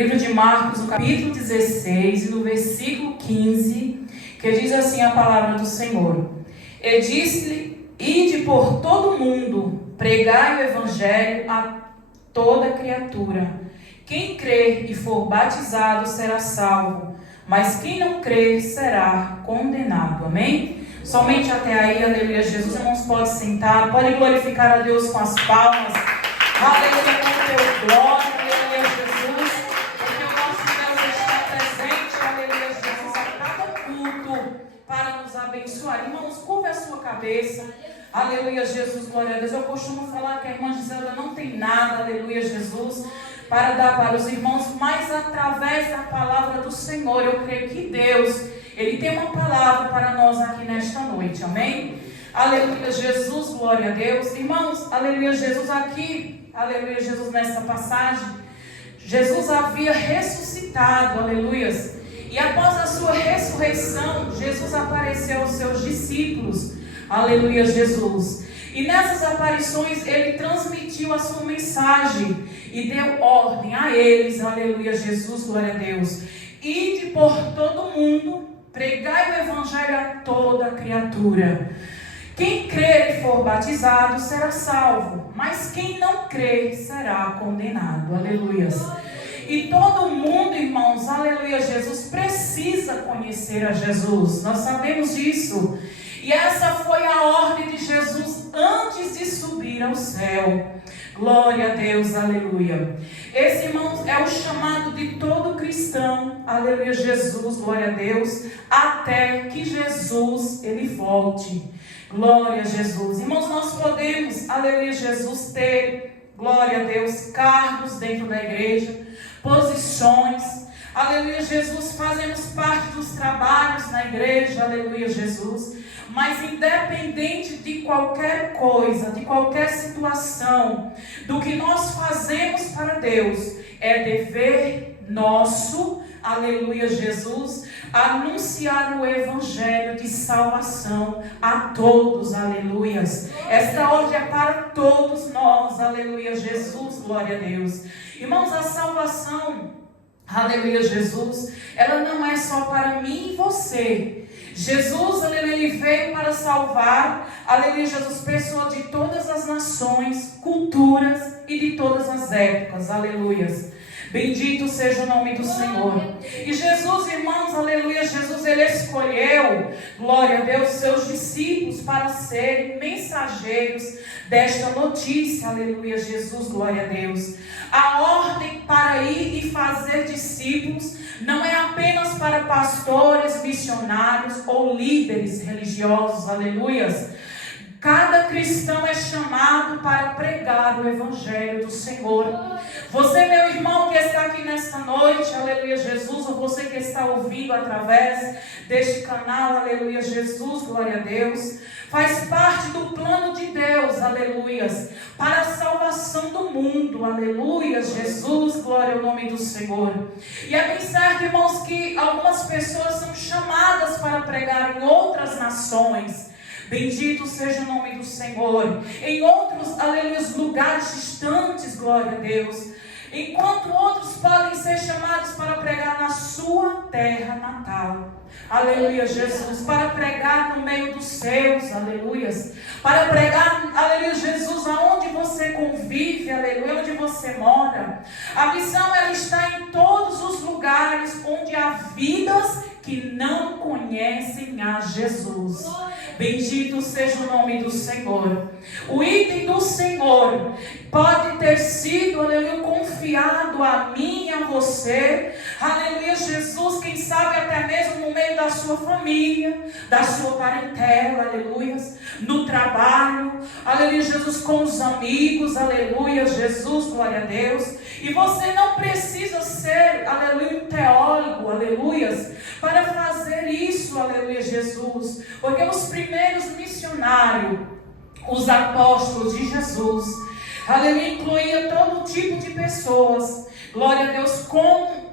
livro de Marcos, no capítulo 16 e no versículo 15, que diz assim a palavra do Senhor. E disse-lhe: ide por todo o mundo, pregai o evangelho a toda criatura. Quem crer e for batizado será salvo, mas quem não crer será condenado. Amém? Somente até aí, aleluia, Jesus. Irmãos, pode sentar, pode glorificar a Deus com as palmas. Aleluia, com o teu glória, aleluia, Jesus. Porque o nosso Deus está presente, aleluia, Jesus, a cada culto para nos abençoar. Irmãos, curva a sua cabeça. Aleluia, Jesus, glória a Deus. Eu costumo falar que a irmã Gisela não tem nada, aleluia, Jesus, para dar para os irmãos, mas através da palavra do Senhor, eu creio que Deus, Ele tem uma palavra para nós aqui nesta noite, amém? Aleluia, Jesus, glória a Deus. Irmãos, aleluia, Jesus, aqui, aleluia, Jesus, nessa passagem, Jesus havia ressuscitado, aleluias, e após a sua ressurreição, Jesus apareceu aos seus discípulos, aleluia, Jesus. E nessas aparições ele transmitiu a sua mensagem e deu ordem a eles, aleluia, Jesus, glória a Deus. Ide por todo o mundo, pregai o evangelho a toda criatura. Quem crer e for batizado será salvo, mas quem não crer será condenado, aleluia. E todo mundo, irmãos, aleluia, Jesus, precisa conhecer a Jesus, nós sabemos disso. E essa foi a ordem de Jesus antes de subir ao céu. Glória a Deus, aleluia. Esse, irmãos, é o chamado de todo cristão, aleluia, Jesus, glória a Deus, até que Jesus, ele volte. Glória a Jesus. Irmãos, nós podemos, aleluia, Jesus, ter, glória a Deus, cargos dentro da igreja, posições, aleluia, Jesus, fazemos parte dos trabalhos na igreja, aleluia, Jesus. Mas independente de qualquer coisa, de qualquer situação, do que nós fazemos para Deus, é dever nosso, aleluia, Jesus, anunciar o evangelho de salvação a todos, aleluias. Esta ordem é para todos nós, aleluia, Jesus, glória a Deus. Irmãos, a salvação, aleluia, Jesus, ela não é só para mim e você. Jesus, aleluia, ele veio para salvar, aleluia, Jesus, pessoas de todas as nações, culturas e de todas as épocas, aleluias. Bendito seja o nome do Senhor. E Jesus, irmãos, aleluia, Jesus, ele escolheu, glória a Deus, seus discípulos para serem mensageiros desta notícia, aleluia, Jesus, glória a Deus. A ordem para ir e fazer discípulos não é apenas para pastores, missionários ou líderes religiosos, aleluias. Cada cristão é chamado para pregar o evangelho do Senhor. Você, meu irmão, que está aqui nesta noite, aleluia, Jesus, ou você que está ouvindo através deste canal, aleluia, Jesus, glória a Deus, faz parte do plano de Deus, aleluias, para a salvação do mundo, aleluia, Jesus, glória ao nome do Senhor. E é bem certo, irmãos, que algumas pessoas são chamadas para pregar em outras nações. Bendito seja o nome do Senhor. Em outros, aleluia, lugares distantes, glória a Deus. Enquanto outros podem ser chamados para pregar na sua terra natal. Aleluia, Jesus. Para pregar no meio dos seus, aleluias. Para pregar, aleluia, Jesus, aonde você convive, aleluia, onde você mora. A missão, ela está em todos os lugares onde há vidas que não conhecem a Jesus. Bendito seja o nome do Senhor. O item do Senhor pode ter sido, aleluia, confiado a mim e a você, aleluia, Jesus, quem sabe até mesmo no meio da sua família, da sua parentela, aleluia, no trabalho, aleluia, Jesus, com os amigos, aleluia, Jesus, glória a Deus. E você não precisa ser, aleluia, um teólogo, aleluia, para fazer isso, aleluia, Jesus, porque os primeiros missionários, os apóstolos de Jesus, aleluia, incluía todo tipo de pessoas, glória a Deus, como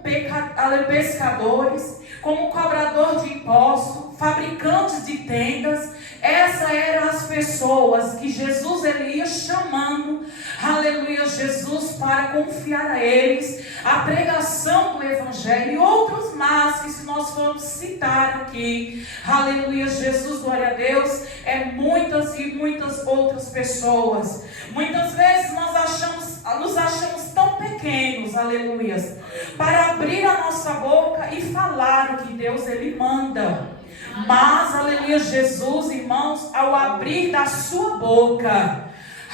pescadores, como cobrador de impostos, fabricantes de tendas. Essas eram as pessoas pessoas que Jesus ele ia chamando, aleluia, Jesus, para confiar a eles a pregação do Evangelho, e outros mais que se nós formos citar aqui, aleluia, Jesus, glória a Deus, muitas e muitas outras pessoas. Muitas vezes nos achamos tão pequenos, aleluia, para abrir a nossa boca e falar o que Deus ele manda. Mas, aleluia, Jesus, irmãos, ao abrir da sua boca,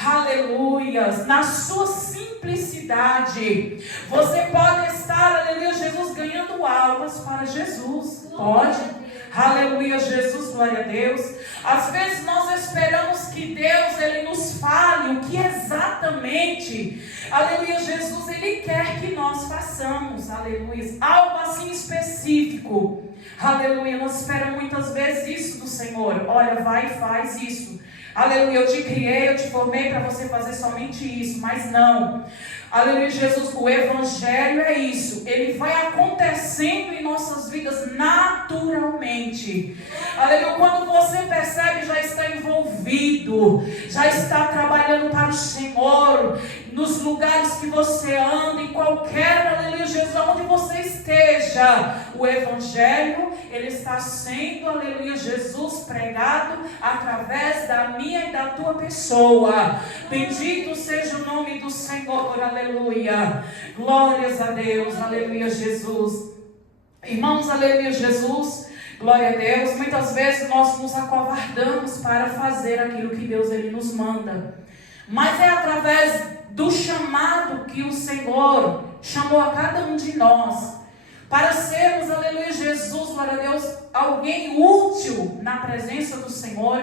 aleluia, na sua simplicidade, você pode estar, aleluia, Jesus, ganhando almas para Jesus. Pode. Aleluia, Jesus, glória a Deus. Às vezes nós esperamos que Deus ele nos fale o que exatamente, aleluia, Jesus, ele quer que nós façamos, aleluia, algo assim específico. Aleluia, nós esperamos muitas vezes isso do Senhor. Olha, vai e faz isso. Aleluia, eu te criei, eu te formei para você fazer somente isso, mas não. Aleluia, Jesus, o Evangelho é isso. Ele vai acontecendo em nossas vidas naturalmente. Aleluia, quando você percebe, já está envolvido, já está trabalhando para o Senhor, nos lugares que você anda, em qualquer, aleluia, Jesus, onde você esteja, o Evangelho, ele está sendo, aleluia, Jesus, pregado através da minha e da tua pessoa. Bendito seja o nome do Senhor, aleluia. Glórias a Deus, aleluia, Jesus. Irmãos, aleluia, Jesus, glória a Deus. Muitas vezes nós nos acovardamos para fazer aquilo que Deus ele nos manda. Mas é através do chamado que o Senhor chamou a cada um de nós, para sermos, aleluia, Jesus, glória a Deus, alguém útil na presença do Senhor,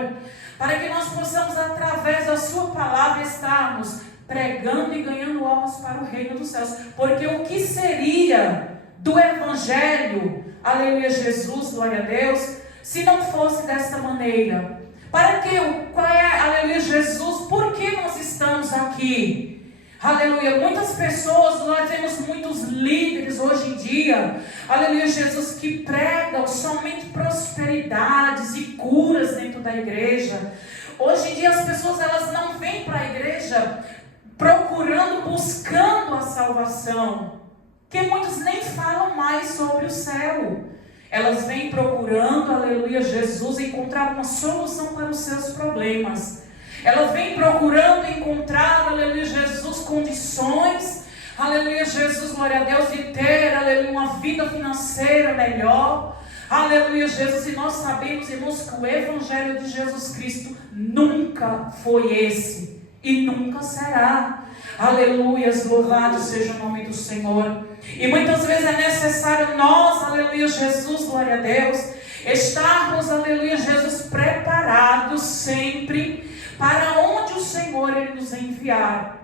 para que nós possamos, através da sua palavra, estarmos pregando e ganhando almas para o reino dos céus. Porque o que seria do Evangelho, aleluia, Jesus, glória a Deus, se não fosse desta maneira? Para que, qual é, aleluia, Jesus, por que nós estamos aqui? Aleluia, muitas pessoas, nós temos muitos líderes hoje em dia, aleluia, Jesus, que pregam somente prosperidades e curas dentro da igreja. Hoje em dia as pessoas, elas não vêm para a igreja procurando, buscando a salvação, que muitos nem falam mais sobre o céu. Elas vêm procurando, aleluia, Jesus, encontrar uma solução para os seus problemas. Elas vêm procurando encontrar, aleluia, Jesus, condições, aleluia, Jesus, glória a Deus, de ter, aleluia, uma vida financeira melhor. Aleluia, Jesus, e nós sabemos, irmãos, que o Evangelho de Jesus Cristo nunca foi esse e nunca será. Aleluia, louvado seja o nome do Senhor. E muitas vezes é necessário nós, aleluia, Jesus, glória a Deus, estarmos, aleluia, Jesus, preparados sempre para onde o Senhor ele nos enviar.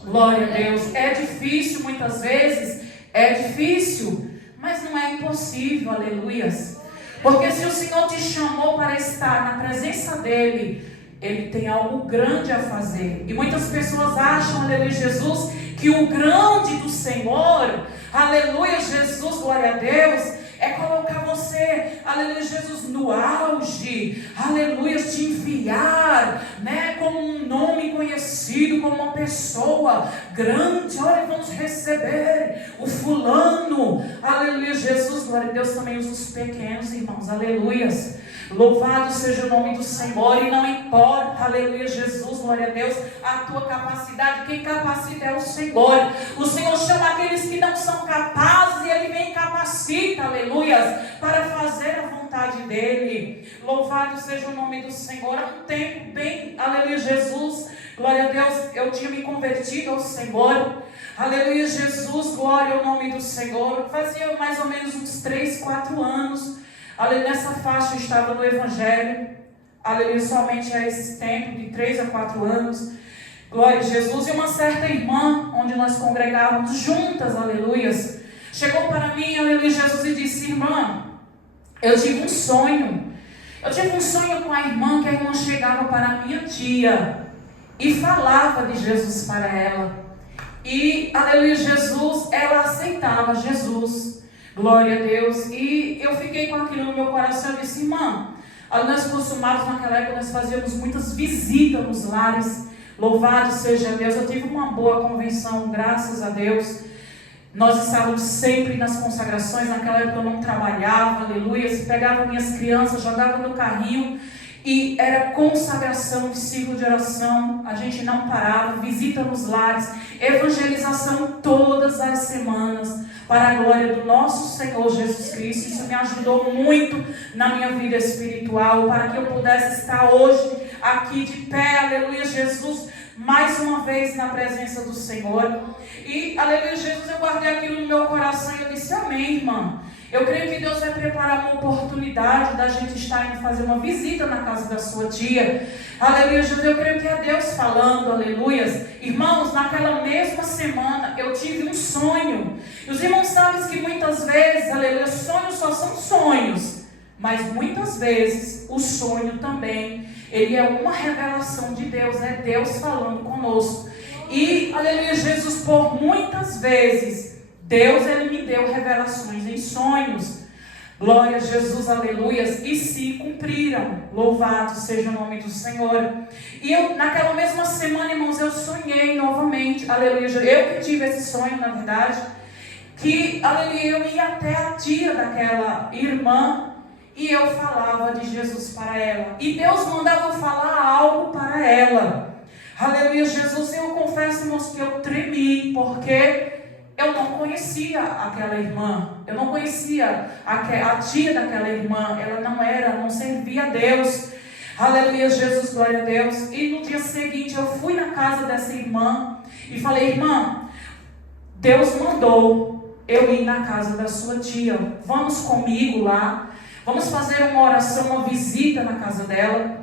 Glória a Deus. É difícil muitas vezes, é difícil, mas não é impossível, aleluias. Porque se o Senhor te chamou para estar na presença dEle, Ele tem algo grande a fazer. E muitas pessoas acham, aleluia, Jesus, que o grande do Senhor, aleluia, Jesus, glória a Deus, é colocar você, aleluia, Jesus, no auge, aleluia, te enviar, né, como um nome conhecido, como uma pessoa grande. Olha, vamos receber o fulano, aleluia, Jesus, glória a Deus, também os pequenos, irmãos, aleluias. Louvado seja o nome do Senhor. E não importa, aleluia, Jesus, glória a Deus, a tua capacidade. Quem capacita é o Senhor. O Senhor chama aqueles que não são capazes e Ele vem e capacita, aleluia, para fazer a vontade dEle. Louvado seja o nome do Senhor. Há um tempo bem, aleluia, Jesus, glória a Deus, eu tinha me convertido ao Senhor. Aleluia, Jesus, glória ao nome do Senhor. Fazia mais ou menos uns 3, 4 anos. Aleluia, nessa faixa eu estava no Evangelho, aleluia, somente a esse tempo, de 3 a 4 anos, glória a Jesus. E uma certa irmã, onde nós congregávamos juntas, aleluia, chegou para mim, aleluia, Jesus, e disse: irmã, eu tive um sonho. Eu tive um sonho com a irmã, que a irmã chegava para a minha tia e falava de Jesus para ela. E, aleluia, Jesus, ela aceitava Jesus. Glória a Deus. E eu fiquei com aquilo no meu coração e disse: irmã, Nós costumávamos, naquela época, nós fazíamos muitas visitas nos lares. Louvado seja Deus. Eu tive uma boa convenção, graças a Deus. Nós estávamos sempre nas consagrações. Naquela época eu não trabalhava, aleluia. Pegava minhas crianças, jogava no carrinho e era consagração, ciclo de oração. A gente não parava, visita nos lares, evangelização todas as semanas, para a glória do nosso Senhor Jesus Cristo. Isso me ajudou muito na minha vida espiritual, para que eu pudesse estar hoje aqui de pé, aleluia, Jesus, mais uma vez na presença do Senhor. E, aleluia, Jesus, eu guardei aquilo no meu coração e eu disse, amém, irmã. Eu creio que Deus vai preparar uma oportunidade da gente estar indo fazer uma visita na casa da sua tia. Aleluia, Jesus, eu creio que é Deus falando, aleluias. Irmãos, naquela mesma semana eu tive um sonho. E os irmãos sabem que muitas vezes, aleluia, sonhos só são sonhos. Mas muitas vezes o sonho também, ele é uma revelação de Deus, é Deus falando conosco. E, aleluia, Jesus, por muitas vezes, Deus, ele me deu revelações em sonhos. Glória a Jesus, aleluias, e se cumpriram. Louvado seja o nome do Senhor. E eu, naquela mesma semana, irmãos, eu sonhei novamente, aleluia, eu que tive esse sonho, na verdade, que, aleluia, eu ia até a tia daquela irmã, e eu falava de Jesus para ela. E Deus mandava eu falar algo para ela. Aleluia, Jesus, eu confesso, irmãos, que eu tremi, porque eu não conhecia aquela irmã. Eu não conhecia a tia daquela irmã. Ela não servia a Deus. Aleluia, Jesus, glória a Deus. E no dia seguinte eu fui na casa dessa irmã e falei, irmã, Deus mandou eu ir na casa da sua tia. Vamos comigo lá. Vamos fazer uma oração, uma visita na casa dela.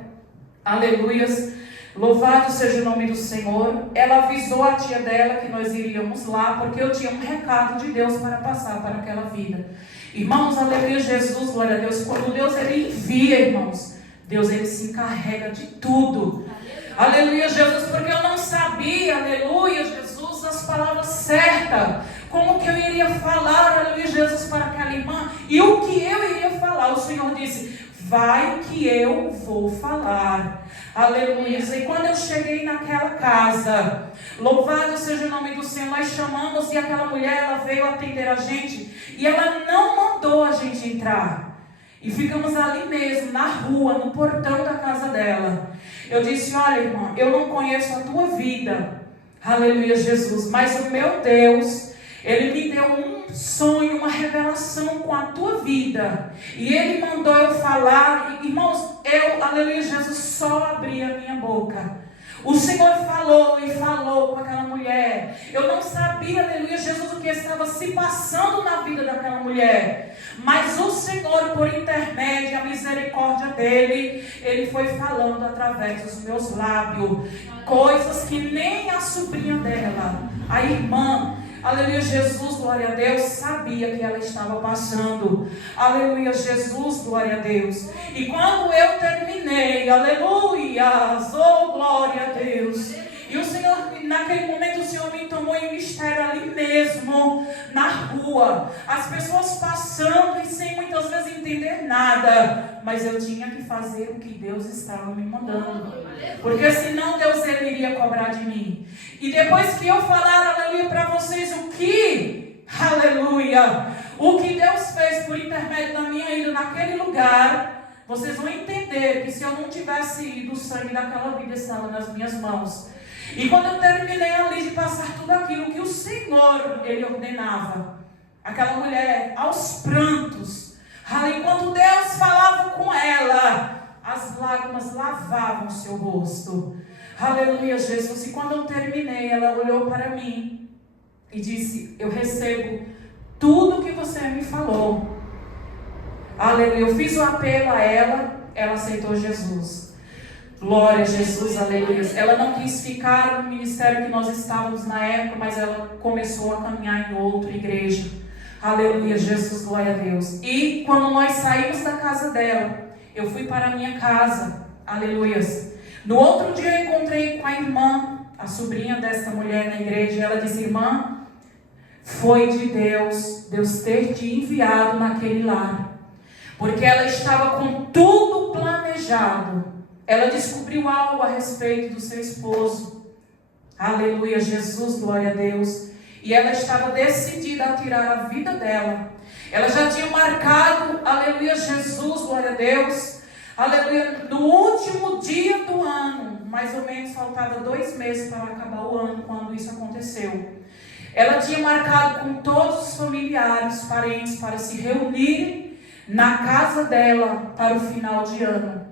Aleluias. Louvado seja o nome do Senhor. Ela avisou a tia dela que nós iríamos lá, porque eu tinha um recado de Deus para passar para aquela vida. Irmãos, aleluia, Jesus, glória a Deus. Quando Deus, ele envia, irmãos, Deus, ele se encarrega de tudo. Aleluia, Jesus, porque eu não sabia, aleluia, Jesus, as palavras certas. Como que eu iria falar, aleluia, Jesus, para aquela irmã. E o que eu iria falar, o Senhor disse, vai que eu vou falar. Aleluia. E quando eu cheguei naquela casa, louvado seja o nome do Senhor, nós chamamos e aquela mulher, ela veio atender a gente e ela não mandou a gente entrar. E ficamos ali mesmo, na rua, no portão da casa dela. Eu disse, olha, irmã, eu não conheço a tua vida. Aleluia, Jesus. Mas o meu Deus, ele me deu um sonho, uma revelação com a tua vida. E ele mandou eu falar. E, irmãos, eu, aleluia, Jesus, só abri a minha boca. O Senhor falou e falou com aquela mulher. Eu não sabia, aleluia, Jesus, o que estava se passando na vida daquela mulher. Mas o Senhor, por intermédio, a misericórdia dele, ele foi falando através dos meus lábios. Coisas que nem a sobrinha dela, a irmã, aleluia, Jesus, glória a Deus, sabia que ela estava passando. Aleluia, Jesus, glória a Deus. E quando eu terminei, aleluia, oh, glória a Deus. E o Senhor, naquele momento, o Senhor me tomou em mistério ali mesmo, na rua. As pessoas passando e sem muitas vezes entender nada. Mas eu tinha que fazer o que Deus estava me mandando. Porque senão Deus, ele iria cobrar de mim. E depois que eu falar, aleluia, para vocês o que, aleluia, o que Deus fez por intermédio da minha ida naquele lugar, vocês vão entender que se eu não tivesse ido, o sangue daquela vida estava nas minhas mãos. E quando eu terminei ali de passar tudo aquilo que o Senhor, ele ordenava, aquela mulher, aos prantos, enquanto Deus falava com ela, as lágrimas lavavam o seu rosto. Aleluia, Jesus. E quando eu terminei, ela olhou para mim e disse, eu recebo tudo que você me falou. Aleluia. Eu fiz o apelo a ela, ela aceitou Jesus. Glória a Jesus, aleluia. Ela não quis ficar no ministério que nós estávamos na época, mas ela começou a caminhar em outra igreja. Aleluia, Jesus, glória a Deus. E quando nós saímos da casa dela, eu fui para a minha casa. Aleluia. No outro dia eu encontrei com a irmã, a sobrinha desta mulher na igreja. Ela disse, irmã, foi de Deus ter te enviado naquele lar. porque ela estava com tudo planejado. Ela descobriu algo a respeito do seu esposo. Aleluia, Jesus, glória a Deus. E ela estava decidida a tirar a vida dela. Ela já tinha marcado, aleluia, Jesus, glória a Deus. Aleluia, no último dia do ano, mais ou menos faltava 2 meses para acabar o ano quando isso aconteceu. Ela tinha marcado com todos os familiares, parentes, para se reunirem na casa dela para o final de ano.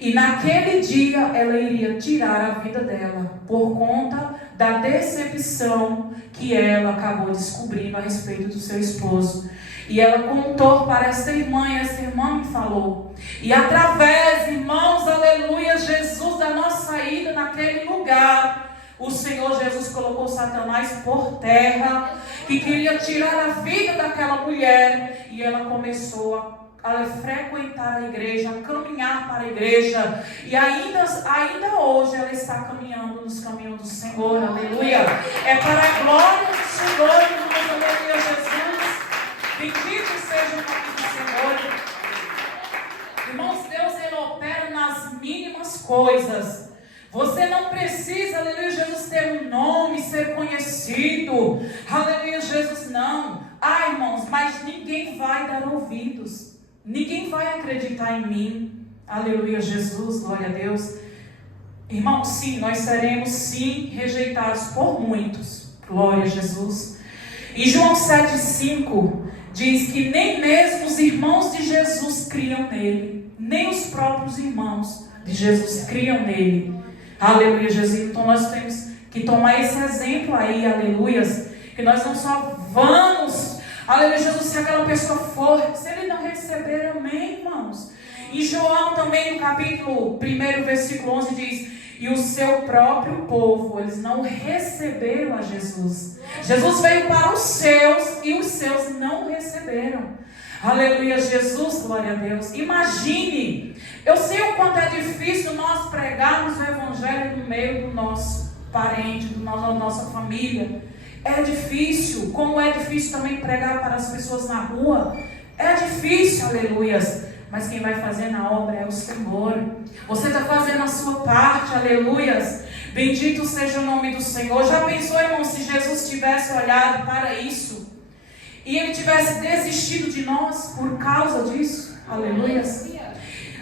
E naquele dia ela iria tirar a vida dela, por conta da decepção que ela acabou descobrindo a respeito do seu esposo. E ela contou para essa irmã, e essa irmã me falou. E através, irmãos, aleluia, Jesus, da nossa ida naquele lugar, o Senhor Jesus colocou Satanás por terra, que queria tirar a vida daquela mulher. E ela começou a frequentar a igreja, a caminhar para a igreja. E ainda hoje ela está caminhando nos caminhos do Senhor, aleluia. É para a glória do Senhor, irmãos, aleluia, Jesus. Bendito seja o nome do Senhor. Irmãos, Deus, Ele opera nas mínimas coisas. Você não precisa, aleluia, Jesus, ter um nome, ser conhecido. Aleluia, Jesus, não. Ah, irmãos, mas ninguém vai dar ouvidos. Ninguém vai acreditar em mim. Aleluia, Jesus, glória a Deus. Irmãos, sim, nós seremos, sim, rejeitados por muitos. Glória a Jesus. E João 7,5 diz que nem mesmo os irmãos de Jesus criam nele. Nem os próprios irmãos de Jesus criam nele. Aleluia, Jesus. Então nós temos que tomar esse exemplo aí, aleluias. Que nós não só vamos, aleluia, Jesus, se aquela pessoa for, se ele não receber, amém, irmãos. E João também, no capítulo 1, versículo 11, diz: e o seu próprio povo, eles não receberam a Jesus. Jesus veio para os seus e os seus não receberam. Aleluia, Jesus, glória a Deus. Imagine, eu sei o quanto é difícil nós pregarmos o evangelho no meio do nosso parente, da nossa família. É difícil, como é difícil também pregar para as pessoas na rua. É difícil, aleluias. Mas quem vai fazer na obra é o Senhor. Você está fazendo a sua parte, aleluias. Bendito seja o nome do Senhor. Já pensou, irmão, se Jesus tivesse olhado para isso e Ele tivesse desistido de nós por causa disso? Aleluias.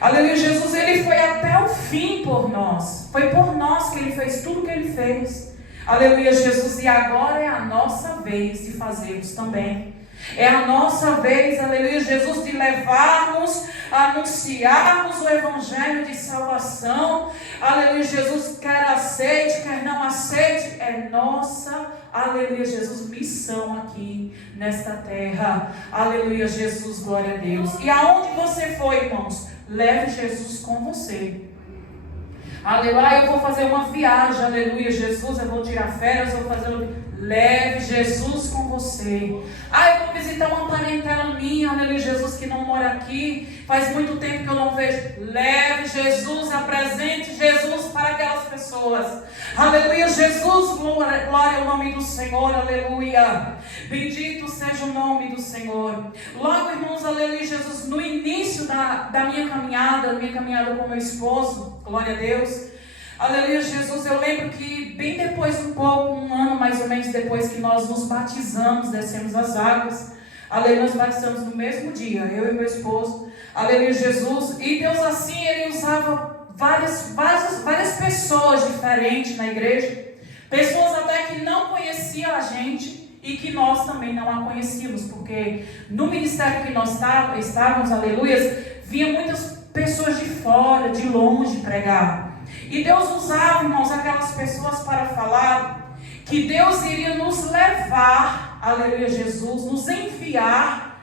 Aleluia, Jesus, Ele foi até o fim por nós. Foi por nós que Ele fez tudo o que Ele fez. Aleluia, Jesus. E agora é a nossa vez de fazermos também. É a nossa vez, aleluia, Jesus, de levarmos, anunciarmos o evangelho de salvação. Aleluia, Jesus, quer aceite, quer não aceite, é nossa, aleluia, Jesus, missão aqui nesta terra. Aleluia, Jesus, glória a Deus. E aonde você for, irmãos, leve Jesus com você. Aleluia, eu vou fazer uma viagem, aleluia, Jesus, eu vou tirar férias, eu vou fazer... Leve Jesus com você. Eu vou visitar uma parentela minha, aleluia, Jesus, que não mora aqui. Faz muito tempo que eu não vejo. Leve Jesus, apresente Jesus para aquelas pessoas. Aleluia, Jesus, glória ao nome do Senhor, aleluia. Bendito seja o nome do Senhor. Logo, irmãos, aleluia, Jesus, no início da minha caminhada com meu esposo, glória a Deus. Aleluia, Jesus, eu lembro que bem depois, um ano mais ou menos depois que nós nos batizamos, descemos as águas, aleluia, nós batizamos no mesmo dia, eu e meu esposo, aleluia, Jesus, e Deus assim, Ele usava várias pessoas diferentes na igreja, pessoas até que não conheciam a gente e que nós também não a conhecíamos, porque no ministério que nós estávamos, aleluia, vinha muitas pessoas de fora, de longe pregar. E Deus usava, irmãos, aquelas pessoas para falar que Deus iria nos levar, aleluia, Jesus, nos enviar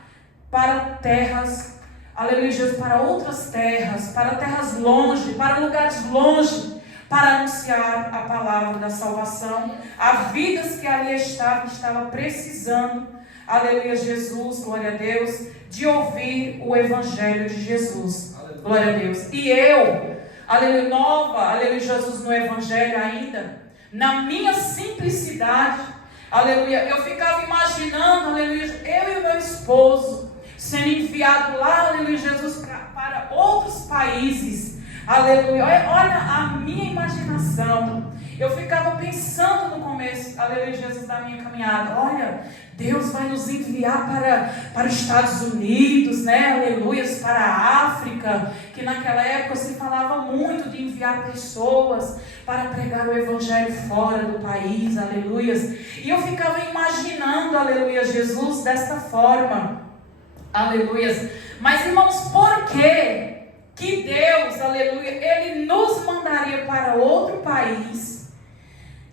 para terras, aleluia, Jesus, para outras terras, para terras longe, para lugares longe, para anunciar a palavra da salvação a vidas que ali estava precisando, aleluia, Jesus, glória a Deus, de ouvir o evangelho de Jesus, glória a Deus. E eu, aleluia, nova, aleluia, Jesus, no evangelho ainda, na minha simplicidade, aleluia, eu ficava imaginando, aleluia, eu e o meu esposo, sendo enviado lá, aleluia, Jesus, para outros países. Aleluia. Olha a minha imaginação. Eu ficava pensando no começo, aleluia, Jesus, da minha caminhada. Olha, Deus vai nos enviar para os Estados Unidos, né? Aleluia, para a África, que naquela época se falava muito de enviar pessoas para pregar o Evangelho fora do país, aleluia. E eu ficava imaginando, aleluia, Jesus desta forma, aleluia. Mas, irmãos, por que Deus, aleluia, Ele nos mandaria para outro país,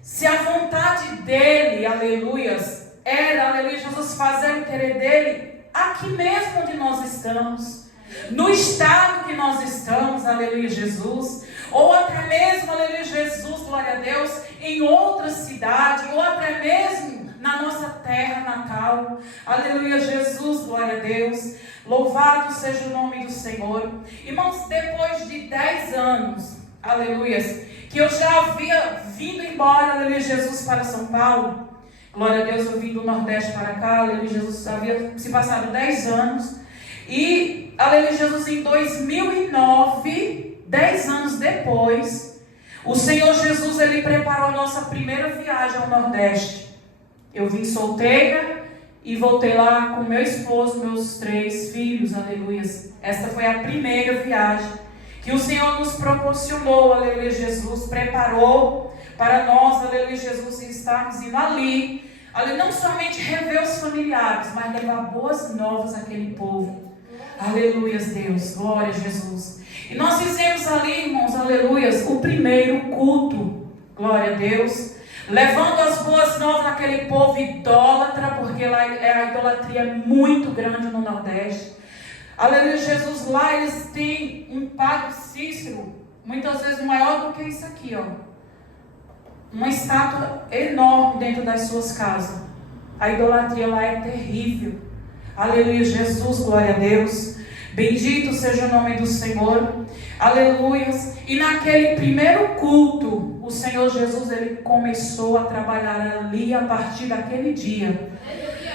se a vontade dEle, aleluia, era, aleluia, Jesus fazer o querer dEle aqui mesmo onde nós estamos, no estado que nós estamos, aleluia, Jesus, ou até mesmo, aleluia, Jesus, glória a Deus, em outra cidade, ou até mesmo na nossa terra natal, aleluia, Jesus, glória a Deus, louvado seja o nome do Senhor. Irmãos, depois de 10 anos, aleluia, que eu já havia vindo embora, aleluia, Jesus, para São Paulo, glória a Deus, eu vim do Nordeste para cá, aleluia, Jesus, havia se passado 10 anos, e, aleluia, Jesus, em 2009, 10 anos depois, o Senhor Jesus, Ele preparou a nossa primeira viagem ao Nordeste. Eu vim solteira e voltei lá com meu esposo, meus 3 filhos, aleluia. Esta foi a primeira viagem que o Senhor nos proporcionou, aleluia, Jesus, preparou para nós, aleluia, Jesus, estarmos indo ali, não somente rever os familiares, mas levar boas novas àquele povo. Aleluia, Deus, glória a Jesus. E nós fizemos ali, irmãos, aleluia, o primeiro culto, glória a Deus, levando as boas novas àquele povo idólatra, porque lá a idolatria é muito grande no Nordeste. Aleluia, Jesus, lá eles têm um Padre Cícero, muitas vezes maior do que isso aqui, ó. Uma estátua enorme dentro das suas casas. A idolatria lá é terrível. Aleluia, Jesus, glória a Deus. Bendito seja o nome do Senhor. Aleluia. E naquele primeiro culto, o Senhor Jesus, Ele começou a trabalhar ali a partir daquele dia.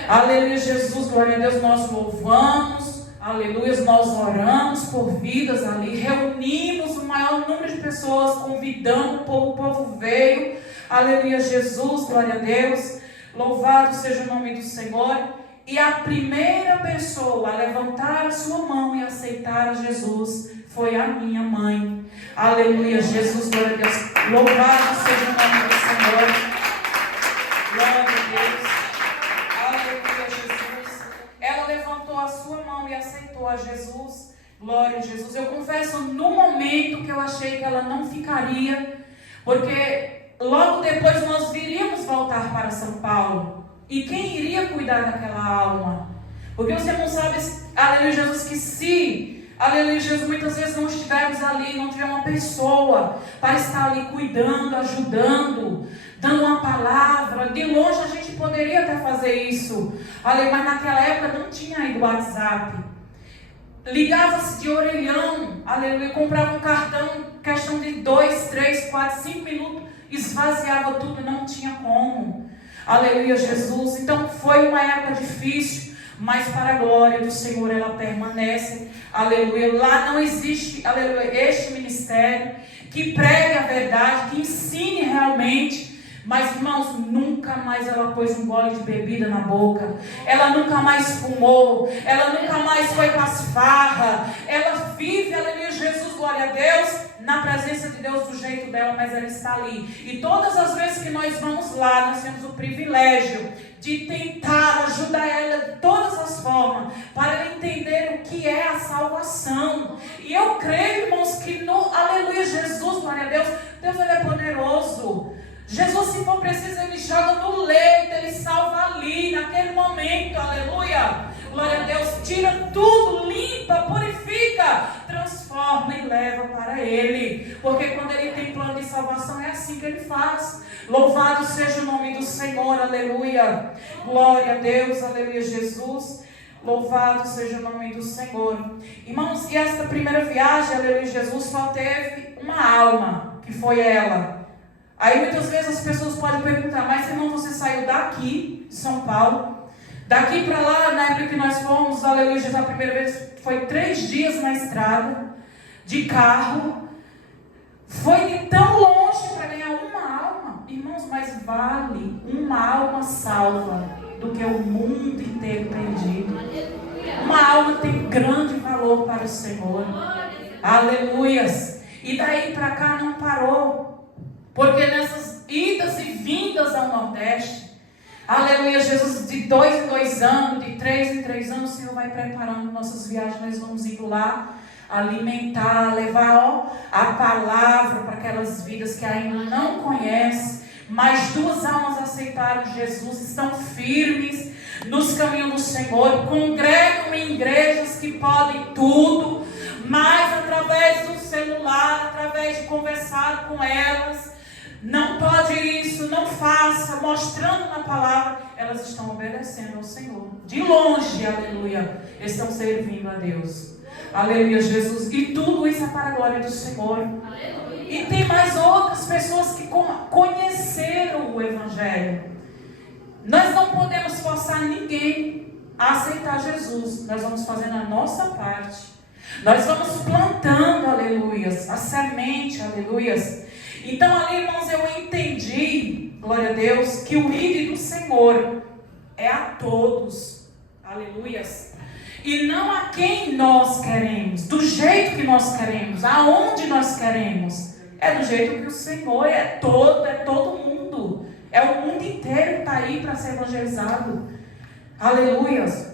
Aleluia, Jesus, glória a Deus. Nós louvamos, aleluia, nós oramos por vidas ali, reunimos o maior número de pessoas, convidando o povo veio. Aleluia, Jesus, glória a Deus. Louvado seja o nome do Senhor. E a primeira pessoa a levantar a sua mão e aceitar a Jesus foi a minha mãe. Aleluia, Jesus, glória a Deus. Louvado seja o nome do Senhor. Glória a Deus. Aleluia, Jesus. Ela levantou a sua mão e aceitou a Jesus. Glória a Jesus. Eu confesso, no momento que eu achei que ela não ficaria, porque logo depois nós viríamos voltar para São Paulo. E quem iria cuidar daquela alma? Porque você não sabe, aleluia, Jesus, que se, aleluia, Jesus, muitas vezes não estivermos ali, não tiver uma pessoa para estar ali cuidando, ajudando, dando uma palavra. De longe a gente poderia até fazer isso, aleluia, mas naquela época não tinha ainda o WhatsApp. Ligava-se de orelhão, aleluia, comprava um cartão, questão de 2, 3, 4, 5 minutos, esvaziava tudo, não tinha como. Aleluia, Jesus. Então foi uma época difícil, mas para a glória do Senhor ela permanece. Aleluia. Lá não existe, aleluia, este ministério que pregue a verdade, que ensine realmente. Mas, irmãos, nunca mais ela pôs um gole de bebida na boca. Ela nunca mais fumou. Ela nunca mais foi para as farras. Ela vive, aleluia, Jesus, glória a Deus, na presença de Deus do jeito dela, mas ela está ali. E todas as vezes que nós vamos lá, nós temos o privilégio de tentar ajudar ela de todas as formas, para ela entender o que é a salvação. E eu creio, irmãos, que no, aleluia, Jesus, glória a Deus, Deus ele é poderoso. Jesus, se for preciso, Ele joga no leito, Ele salva ali, naquele momento, aleluia, glória a Deus, tira tudo, limpa, purifica, transforma e leva para Ele, porque quando Ele tem plano de salvação, é assim que Ele faz. Louvado seja o nome do Senhor, aleluia, glória a Deus, aleluia, Jesus, louvado seja o nome do Senhor. Irmãos, e esta primeira viagem, aleluia, Jesus, só teve uma alma, que foi ela. Aí muitas vezes as pessoas podem perguntar, mas irmão, você saiu daqui, de São Paulo, Daqui para lá, na época que nós fomos, aleluia, Jesus, a primeira vez foi 3 dias na estrada, de carro. Foi de tão longe para ganhar uma alma. Irmãos, mas vale uma alma salva do que o mundo inteiro perdido. Uma alma tem grande valor para o Senhor. Aleluias. E daí para cá não parou. Porque nessas idas e vindas ao Nordeste, aleluia, Jesus, de 2 em 2 anos, de 3 em 3 anos, o Senhor vai preparando nossas viagens. Nós vamos indo lá alimentar, levar a palavra para aquelas vidas que ainda não conhecem. Mais 2 almas aceitaram Jesus, estão firmes nos caminhos do Senhor, congregam em igrejas que podem tudo, mas através do celular, através de conversar com elas, não pode isso, não faça, mostrando na palavra, elas estão obedecendo ao Senhor. De longe, aleluia, estão servindo a Deus. Aleluia, Jesus. E tudo isso é para a glória do Senhor. Aleluia. E tem mais outras pessoas que conheceram o Evangelho. Nós não podemos forçar ninguém a aceitar Jesus. Nós vamos fazendo a nossa parte. Nós vamos plantando, aleluias, a semente, aleluias. Então ali, irmãos, eu entendi, glória a Deus, que o ídolo do Senhor é a todos. Aleluias. E não a quem nós queremos, do jeito que nós queremos, aonde nós queremos. É do jeito que o Senhor é todo mundo. É o mundo inteiro que está aí para ser evangelizado. Aleluias.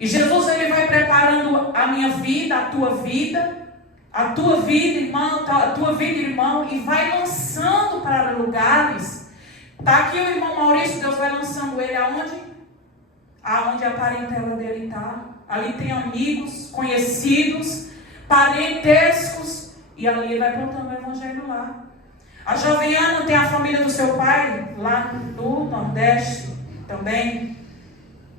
E Jesus, ele vai preparando a minha vida, a tua vida, irmão, a tua vida, irmão, e vai lançando para lugares. Está aqui o irmão Maurício, Deus vai lançando ele aonde? Aonde a parentela dele está. Ali tem amigos, conhecidos, parentescos, e ali ele vai plantando o evangelho lá. A jovem Ana tem a família do seu pai, lá no Nordeste também.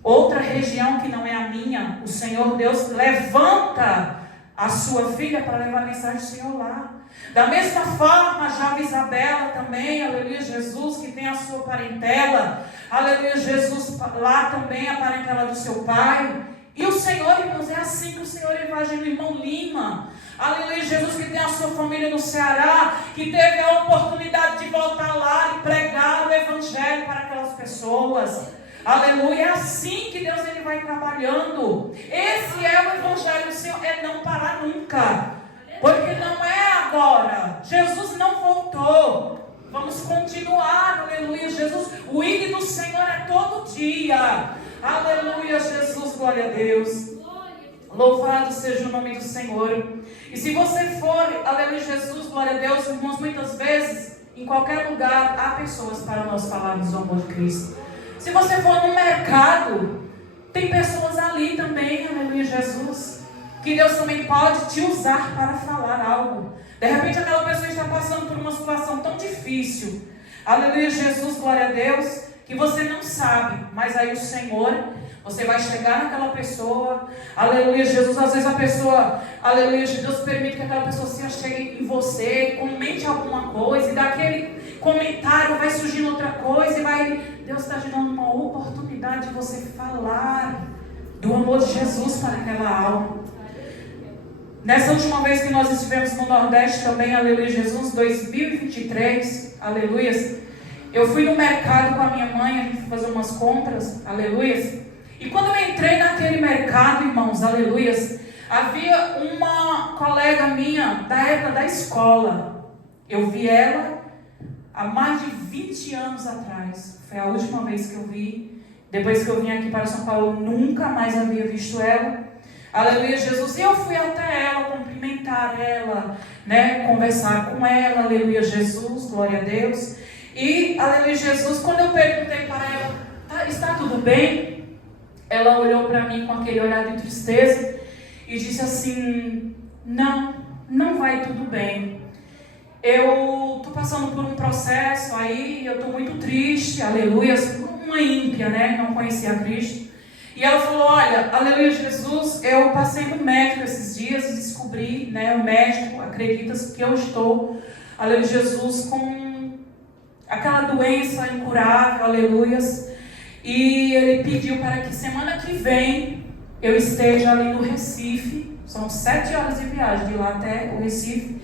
Outra região que não é a minha, o Senhor Deus levanta a sua filha para levar a mensagem do Senhor lá. Da mesma forma, a jovem Isabela também, aleluia, Jesus, que tem a sua parentela, aleluia, Jesus, lá também a parentela do seu pai. E o Senhor, irmãos, é assim que o Senhor evangeliza o irmão Lima. Aleluia, Jesus, que tem a sua família no Ceará, que teve a oportunidade de voltar lá e pregar o evangelho para aquelas pessoas. Aleluia, é assim que Deus ele vai trabalhando. Esse é o evangelho do Senhor, é não parar nunca. Porque não é agora. Jesus não voltou. Vamos continuar, aleluia, Jesus. O ídolo do Senhor é todo dia. Aleluia, Jesus, glória a Deus. Louvado seja o nome do Senhor. E se você for, aleluia, Jesus, glória a Deus, irmãos, muitas vezes, em qualquer lugar, há pessoas para nós falarmos do amor de Cristo. Se você for no mercado, tem pessoas ali também, aleluia, Jesus, que Deus também pode te usar para falar algo. De repente aquela pessoa está passando por uma situação tão difícil, aleluia, Jesus, glória a Deus, que você não sabe, mas aí o Senhor, você vai chegar naquela pessoa, aleluia, Jesus, às vezes a pessoa, aleluia, Deus permite que aquela pessoa se chegue em você, comente alguma coisa, e daquele comentário vai surgindo outra coisa, e Deus está te dando uma oportunidade de você falar do amor de Jesus para aquela alma. Nessa última vez que nós estivemos no Nordeste também, aleluia, Jesus, 2023, aleluia, eu fui no mercado com a minha mãe, a gente foi fazer umas compras, aleluia. E quando eu entrei naquele mercado, irmãos, aleluia, havia uma colega minha da época da escola. Eu vi ela há mais de 20 anos atrás. Foi a última vez que eu vi. Depois que eu vim aqui para São Paulo, nunca mais havia visto ela. Aleluia, Jesus. E eu fui até ela, cumprimentar ela, né, conversar com ela. Aleluia, Jesus, glória a Deus. E, aleluia, Jesus, quando eu perguntei para ela, está tudo bem? Ela olhou para mim com aquele olhar de tristeza e disse assim, não vai tudo bem. Eu estou passando por um processo aí, eu estou muito triste, aleluia, uma ímpia, né, não conhecia Cristo. E ela falou, olha, aleluia, Jesus, eu passei no médico esses dias e descobri, né, o médico acredita que eu estou, aleluia, Jesus, com aquela doença incurável, aleluia. E ele pediu para que semana que vem eu esteja ali no Recife. São 7 horas de viagem de lá até o Recife,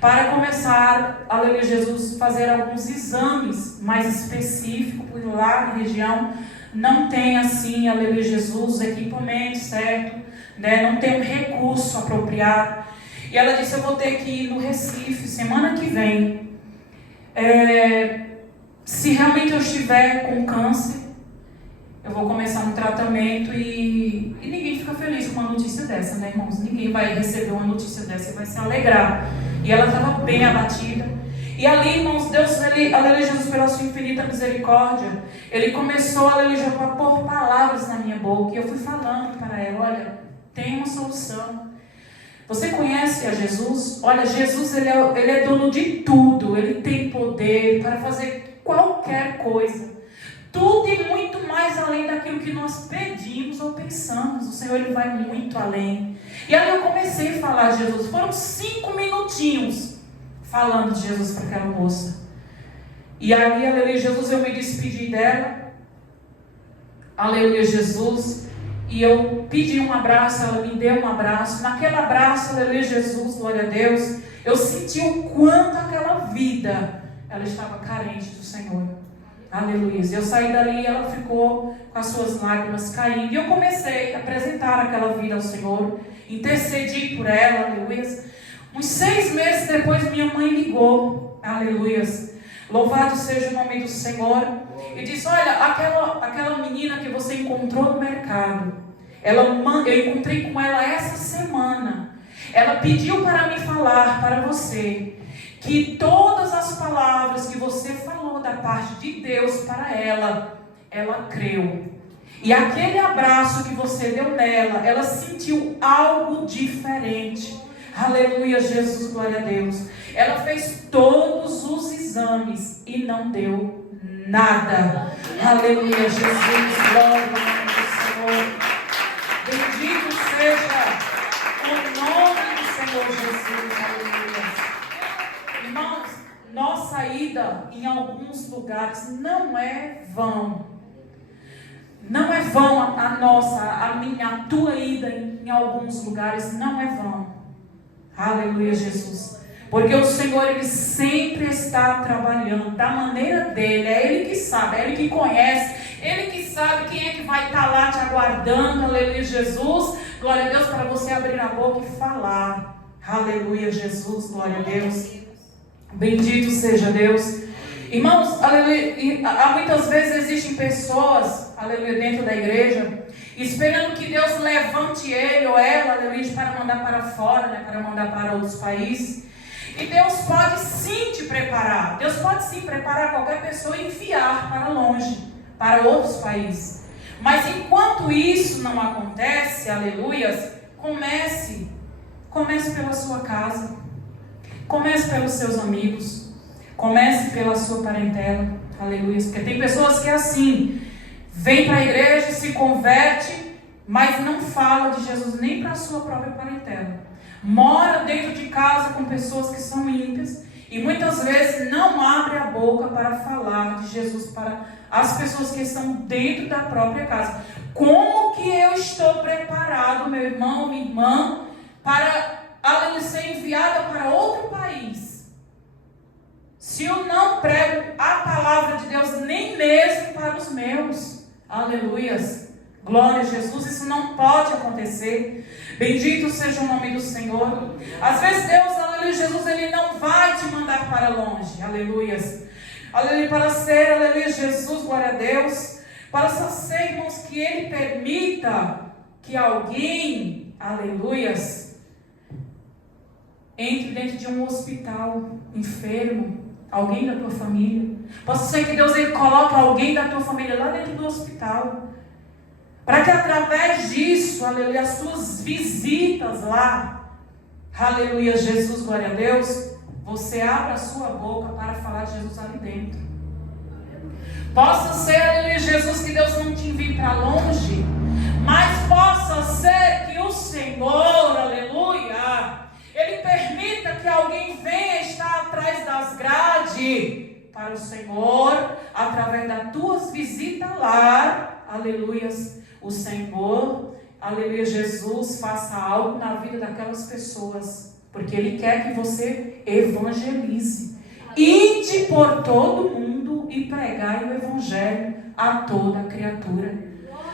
para começar, aleluia Jesus, fazer alguns exames mais específicos, porque lá na região não tem assim, aleluia Jesus, os equipamentos certo, né? Não tem um recurso apropriado. E ela disse, eu vou ter que ir no Recife semana que vem. Se realmente eu estiver com câncer, eu vou começar um tratamento e ninguém fica feliz com uma notícia dessa, né, irmãos? Ninguém vai receber uma notícia dessa e vai se alegrar. E ela estava bem abatida. E ali, irmãos, Deus, aleluia Jesus, pela sua infinita misericórdia, Ele começou, aleluia, a pôr palavras na minha boca. E eu fui falando para ela, olha, tem uma solução. Você conhece a Jesus? Olha, Jesus, ele é dono de tudo. Ele tem poder para fazer qualquer coisa. Tudo e muito mais além daquilo que nós pedimos ou pensamos. O Senhor, Ele vai muito além. E aí eu comecei a falar de Jesus. Foram 5 minutinhos falando de Jesus para aquela moça. E ali, aleluia Jesus, eu me despedi dela. Aleluia Jesus. E eu pedi um abraço, ela me deu um abraço. Naquele abraço, aleluia Jesus, glória a Deus, eu senti o quanto aquela vida, ela estava carente do Senhor. Aleluia. Eu saí dali e ela ficou com as suas lágrimas caindo. E eu comecei a apresentar aquela vida ao Senhor. Intercedi por ela, aleluia. Uns 6 meses depois minha mãe ligou. Aleluia. Louvado seja o nome do Senhor. E disse, olha, aquela menina que você encontrou no mercado, eu encontrei com ela essa semana. Ela pediu para me falar para você que todas as palavras que você falou da parte de Deus para ela creu. E aquele abraço que você deu nela, ela sentiu algo diferente. Aleluia, Jesus, glória a Deus. Ela fez todos os exames e não deu nada. Aleluia, Jesus, glória ao nome do Senhor. Bendito seja o nome do Senhor Jesus. Aleluia. Irmãos, nossa ida em alguns lugares não é vão. Não é vão a tua ida em alguns lugares não é vão. Aleluia, Jesus. Porque o Senhor, Ele sempre está trabalhando da maneira dEle. É Ele que sabe, é Ele que conhece. Ele que sabe quem é que vai estar lá te aguardando. Aleluia, Jesus. Glória a Deus, para você abrir a boca e falar. Aleluia, Jesus. Glória a Deus. Bendito seja Deus. Irmãos, aleluia, muitas vezes existem pessoas, aleluia, dentro da igreja, esperando que Deus levante ele ou ela, aleluia, para mandar para fora, né, para mandar para outros países. E Deus pode sim te preparar. Deus pode sim preparar qualquer pessoa e enviar para longe, para outros países. Mas enquanto isso não acontece, aleluias, comece pela sua casa. Comece pelos seus amigos. Comece pela sua parentela. Aleluia. Porque tem pessoas que é assim. Vem para a igreja, se converte, mas não fala de Jesus nem para a sua própria parentela. Mora dentro de casa com pessoas que são ímpias. E muitas vezes não abre a boca para falar de Jesus para as pessoas que estão dentro da própria casa. Como que eu estou preparado, meu irmão, minha irmã, para ser enviada para outro país, se eu não prego a palavra de Deus nem mesmo para os meus? Aleluias, glória a Jesus. Isso não pode acontecer. Bendito seja o nome do Senhor. Às vezes Deus, aleluia, Jesus, Ele não vai te mandar para longe. Aleluias, aleluia, para ser, aleluia, Jesus, glória a Deus, para ser, irmãos, que Ele permita que alguém, aleluias, entre dentro de um hospital, enfermo, alguém da tua família. Possa ser que Deus, Ele coloque alguém da tua família lá dentro do hospital, para que através disso, aleluia, as tuas visitas lá, aleluia, Jesus, glória a Deus, você abra a sua boca para falar de Jesus ali dentro. Possa ser, aleluia, Jesus, que Deus não te envie para longe, mas possa ser que o Senhor, aleluia, Ele permita que alguém venha estar atrás das grades para o Senhor, através das tuas visitas lá, aleluias, o Senhor, aleluia, Jesus, faça algo na vida daquelas pessoas, porque Ele quer que você evangelize. Ide por todo mundo e pregai o Evangelho a toda criatura.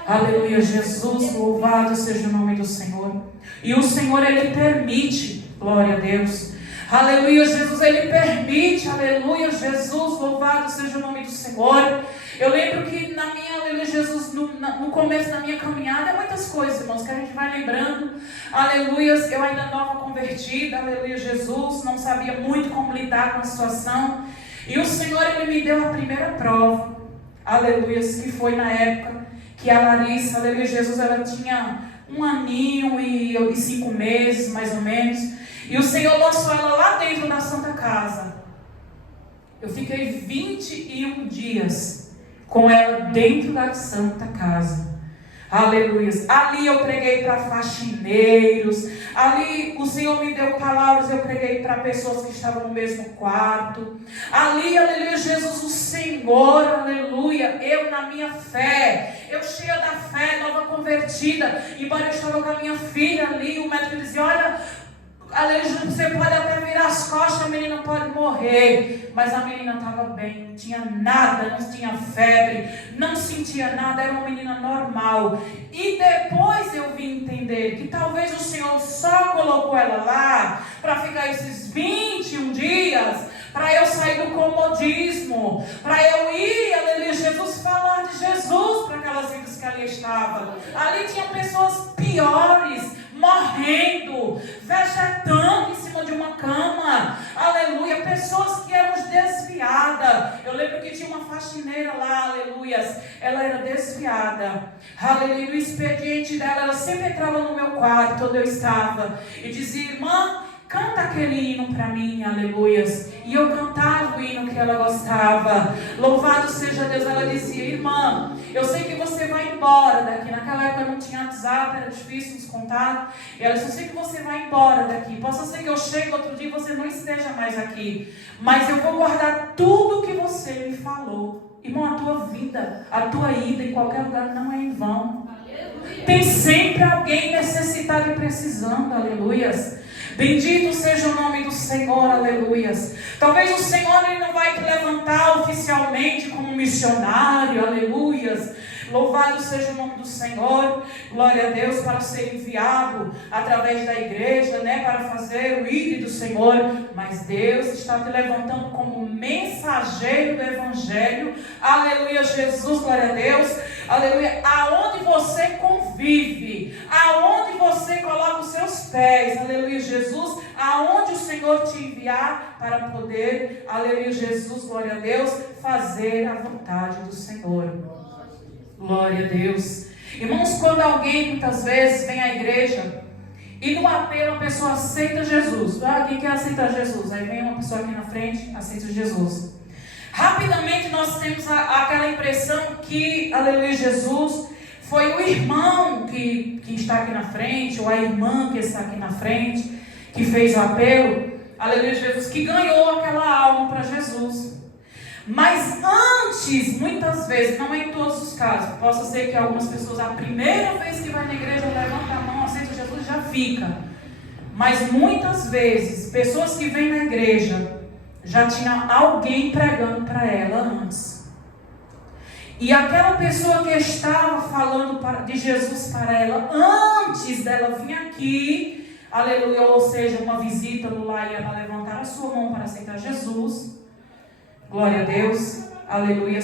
Aleluia, Jesus, louvado seja o nome do Senhor. E o Senhor, Ele permite, glória a Deus. Aleluia, Jesus, Ele permite, aleluia, Jesus, louvado seja o nome do Senhor. Eu lembro que na minha, aleluia, Jesus, no começo da minha caminhada, muitas coisas, irmãos, que a gente vai lembrando. Aleluia, eu ainda nova convertida, aleluia, Jesus, não sabia muito como lidar com a situação. E o Senhor, Ele me deu a primeira prova, aleluia, que foi na época que a Larissa, aleluia, Jesus, ela tinha 1 aninho e 5 meses, mais ou menos. E o Senhor lançou ela lá dentro da Santa Casa. Eu fiquei 21 dias com ela dentro da Santa Casa. Aleluia. Ali eu preguei para faxineiros. Ali o Senhor me deu palavras, eu preguei para pessoas que estavam no mesmo quarto. Ali, aleluia, Jesus, o Senhor, aleluia, eu na minha fé, eu cheia da fé, nova convertida, embora eu estava com a minha filha ali, o médico dizia, olha, aleluia, você pode até virar as costas, a menina pode morrer. Mas a menina estava bem, não tinha nada, não tinha febre, não sentia nada, era uma menina normal. E depois eu vim entender que talvez o Senhor só colocou ela lá para ficar esses 21 dias, para eu sair do comodismo, para eu ir, aleluia, Jesus, falar de Jesus para aquelas vidas que ali estavam. Ali tinha pessoas piores, morrendo, vegetando em cima de uma cama, aleluia, pessoas que eram desviadas. Eu lembro que tinha uma faxineira lá, aleluia, ela era desviada, aleluia, o expediente dela, ela sempre entrava no meu quarto onde eu estava e dizia, irmã, canta aquele hino para mim, aleluias. E eu cantava o hino que ela gostava. Louvado seja Deus. Ela dizia, irmã, eu sei que você vai embora daqui. Naquela época não tinha WhatsApp, era difícil nos contar. E ela disse, eu sei que você vai embora daqui. Possa ser que eu chegue outro dia e você não esteja mais aqui. Mas eu vou guardar tudo que você me falou. Irmão, a tua vida, a tua ida em qualquer lugar não é em vão. Aleluia. Tem sempre alguém necessitado e precisando, aleluias. Bendito seja o nome do Senhor, aleluias. Talvez o Senhor, Ele não vai te levantar oficialmente como missionário, aleluias. Louvado seja o nome do Senhor, glória a Deus, para ser enviado através da igreja, né, para fazer o ID do Senhor. Mas Deus está te levantando como mensageiro do Evangelho, aleluia, Jesus, glória a Deus, aleluia, aonde você convive, aonde você coloca os seus pés, aleluia, Jesus, aonde o Senhor te enviar para poder, aleluia, Jesus, glória a Deus, fazer a vontade do Senhor. Glória a Deus. Irmãos, quando alguém muitas vezes vem à igreja e no apelo a pessoa aceita Jesus. Quem quer aceitar Jesus? Aí vem uma pessoa aqui na frente, aceita Jesus. Rapidamente nós temos aquela impressão que, aleluia, Jesus foi o irmão que está aqui na frente, ou a irmã que está aqui na frente, que fez o apelo, aleluia, Jesus, que ganhou aquela alma para Jesus. Mas antes, muitas vezes, não é em todos os casos, possa ser que algumas pessoas, a primeira vez que vai na igreja, levanta a mão, aceita Jesus, já fica. Mas muitas vezes, pessoas que vêm na igreja, já tinha alguém pregando para ela antes. E aquela pessoa que estava falando de Jesus para ela, antes dela vir aqui, aleluia, ou seja, uma visita no lar e ela levantar a sua mão para aceitar Jesus, glória a Deus, aleluia,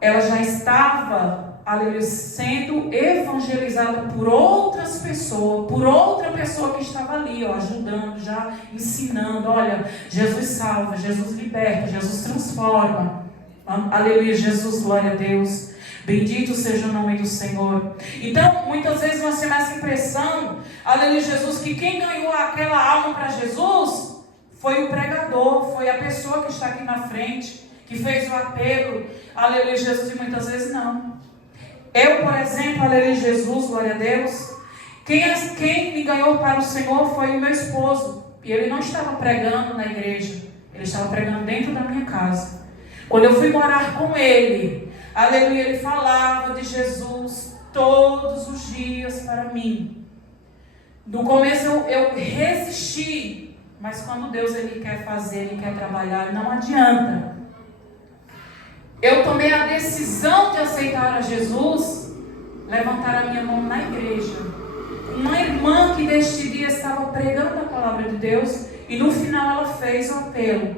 ela já estava, aleluia, sendo evangelizada por outras pessoas, por outra pessoa que estava ali, ó, ajudando, já ensinando, olha, Jesus salva, Jesus liberta, Jesus transforma, aleluia, Jesus, glória a Deus, bendito seja o nome do Senhor. Então, muitas vezes nós temos essa impressão, aleluia, Jesus, que quem ganhou aquela alma para Jesus foi o pregador, foi a pessoa que está aqui na frente, que fez o apelo, aleluia, Jesus, e muitas vezes não. Eu, por exemplo, aleluia, Jesus, glória a Deus, quem me ganhou para o Senhor foi o meu esposo, e ele não estava pregando na igreja, Ele estava pregando dentro da minha casa. Quando eu fui morar com ele, aleluia, ele falava de Jesus todos os dias para mim. No começo eu resisti, mas quando Deus ele quer fazer, ele quer trabalhar, não adianta. Eu tomei a decisão de aceitar a Jesus, levantar a minha mão na igreja. Uma irmã que neste dia estava pregando a palavra de Deus, e no final ela fez o apelo.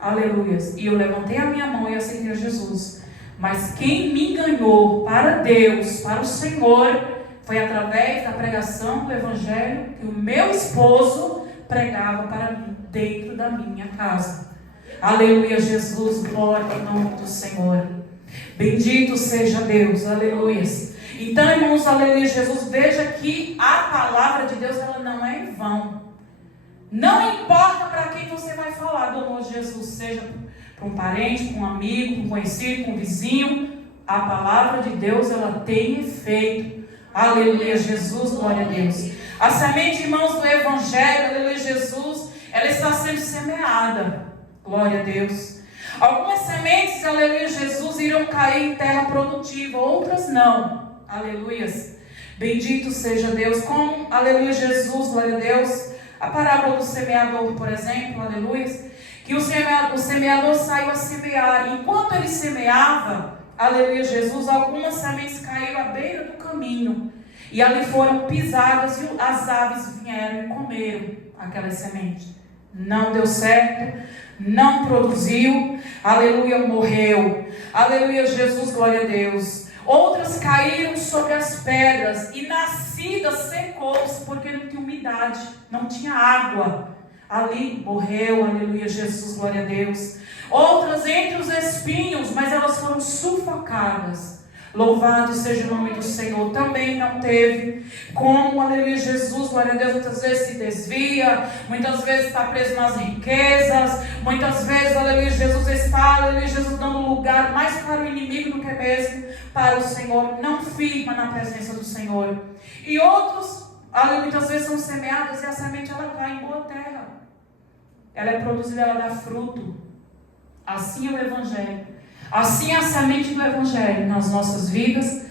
Aleluias. E eu levantei a minha mão e aceitei a Jesus. Mas quem me ganhou para Deus, para o Senhor, foi através da pregação do Evangelho que o meu esposo pregava para mim, dentro da minha casa. Aleluia, Jesus, glória ao nome do Senhor. Bendito seja Deus, aleluia. Então, irmãos, aleluia, Jesus, veja que a palavra de Deus, ela não é em vão. Não importa para quem você vai falar do amor de Jesus, seja para um parente, para um amigo, para um conhecido, para um vizinho, a palavra de Deus, ela tem efeito. Aleluia, Jesus, glória a Deus. A semente, irmãos, do Evangelho, aleluia, Jesus, ela está sendo semeada. Glória a Deus. Algumas sementes, aleluia, Jesus, irão cair em terra produtiva, outras não. Aleluias. Bendito seja Deus. Como, aleluia, Jesus, glória a Deus. A parábola do semeador, por exemplo, aleluia, que o semeador saiu a semear. Enquanto ele semeava, aleluia, Jesus, algumas sementes caíram à beira do caminho. E ali foram pisadas e as aves vieram e comeram aquelas sementes. Não deu certo, não produziu, aleluia, morreu. Aleluia, Jesus, glória a Deus. Outras caíram sobre as pedras e nascidas secou-se porque não tinha umidade, não tinha água. Ali morreu, aleluia, Jesus, glória a Deus. Outras entre os espinhos, mas elas foram sufocadas. Louvado seja o nome do Senhor. Também não teve como, aleluia, Jesus, glória a Deus, muitas vezes se desvia, muitas vezes está preso nas riquezas, muitas vezes, aleluia, Jesus está, aleluia, Jesus dando lugar mais para o inimigo do que mesmo para o Senhor, não firma na presença do Senhor. E outros, aleluia, muitas vezes são semeadas e a semente ela cai em boa terra, ela é produzida, ela dá fruto. Assim é o Evangelho. Assim é a semente do Evangelho nas nossas vidas,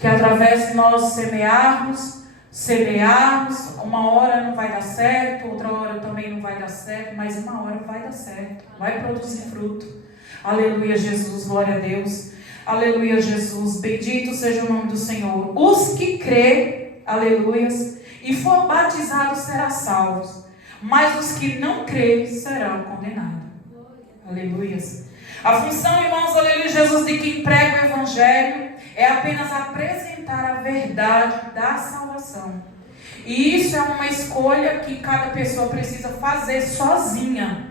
que através de nós semearmos, uma hora não vai dar certo, outra hora também não vai dar certo, mas uma hora vai dar certo, vai produzir fruto. Aleluia, Jesus, glória a Deus. Aleluia, Jesus, bendito seja o nome do Senhor. Os que crê, aleluia, e for batizados serão salvos, mas os que não crê serão condenados. Aleluia. A função, irmãos, aleluia, Jesus, de quem prega o Evangelho é apenas apresentar a verdade da salvação. E isso é uma escolha que cada pessoa precisa fazer sozinha.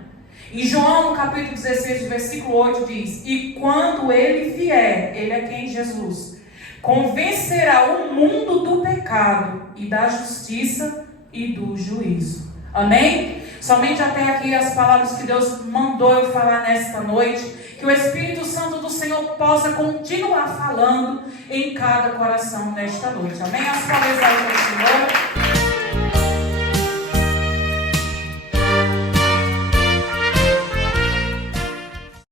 Em João, no capítulo 16, versículo 8, diz: e quando ele vier, ele é quem? Jesus, convencerá o mundo do pecado e da justiça e do juízo. Amém? Somente até aqui as palavras que Deus mandou eu falar nesta noite. Que o Espírito Santo do Senhor possa continuar falando em cada coração nesta noite. Amém? As palavras aí.